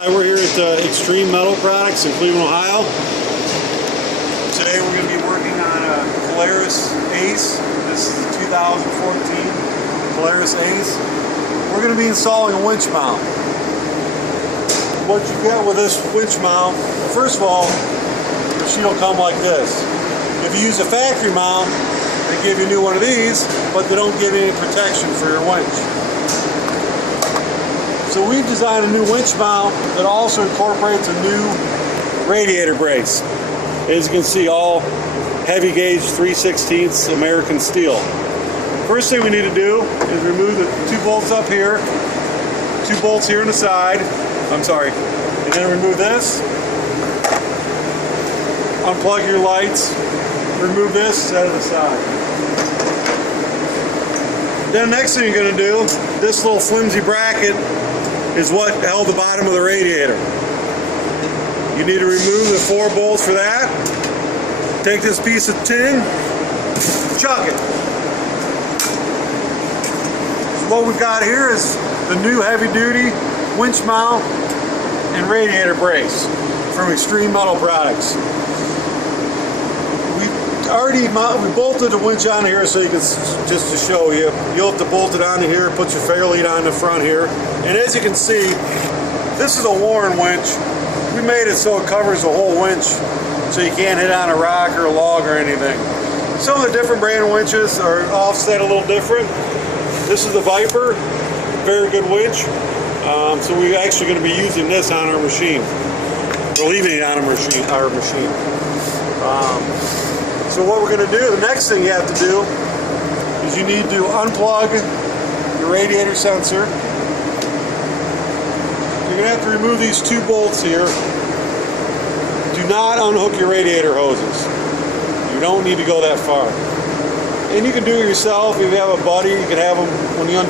We're here at Extreme Metal Products in Cleveland, Ohio. Today we're going to be working on a Polaris Ace. This is the 2014 Polaris Ace. We're going to be installing a winch mount. What you get with this winch mount, first of all, the sheet will come like this. If you use a factory mount, they give you a new one of these, but they don't give you any protection for your winch. So we've designed a new winch mount that also incorporates a new radiator brace. As you can see, all heavy gauge 3/16 American steel. First thing we need to do is remove the two bolts up here, two bolts here on the side, and then remove this, unplug your lights, remove this, set it aside. Then the next thing you're going to do, this little flimsy bracket is what held the bottom of the radiator. You need to remove the 4 bolts for that. Take this piece of tin, chuck it. So what we've got here is the new heavy-duty winch mount and radiator brace from Extreme Metal Products. We bolted the winch on here so you can, just to show you, you'll have to bolt it onto here, put your fair lead on the front here. And as you can see, this is a worn winch. We made it so it covers the whole winch so you can't hit on a rock or a log or anything. Some of the different brand winches are offset a little different. This is the Viper, very good winch. So we're actually going to be using this on our machine. We're leaving it on our machine. So what we're going to do, the next thing you have to do is you need to unplug your radiator sensor. You're going to have to remove these 2 bolts here. Do not unhook your radiator hoses. You don't need to go that far. And you can do it yourself. If you have a buddy, you can have them, when you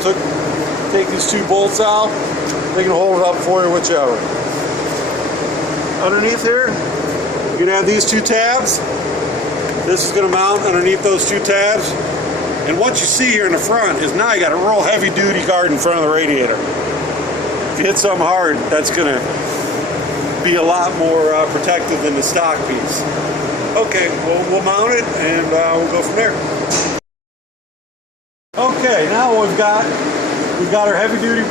take these 2 bolts out, they can hold it up for you, whichever. Underneath here, you're going to have these 2 tabs. This is going to mount underneath those 2 tabs. And what you see here in the front is now you got a real heavy duty guard in front of the radiator. If you hit something hard, that's going to be a lot more protective than the stock piece. Okay, we'll mount it and we'll go from there. Okay, now we've got our heavy duty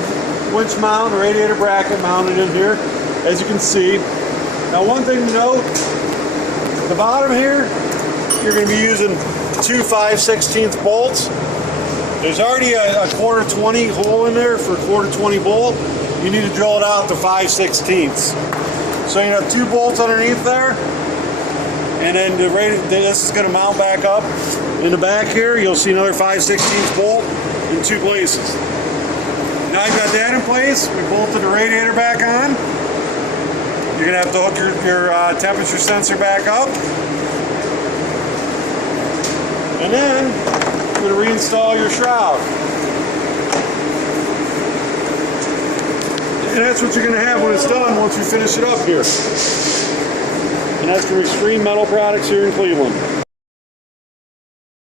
winch mount, the radiator bracket mounted in here, as you can see. Now one thing to note, at the bottom here, you're going to be using 2 5/16 bolts. There's already a 1/4 20 hole in there for a 1/4 20 bolt. You need to drill it out to 5/16. So you have 2 bolts underneath there, and then this is going to mount back up. In the back here, you'll see another 5/16 bolt in 2 places. Now you've got that in place. We bolted the radiator back on. You're going to have to hook your temperature sensor back up. And then you're going to reinstall your shroud. And that's what you're going to have when it's done once you finish it up here. And that's from Extreme Metal Products here in Cleveland.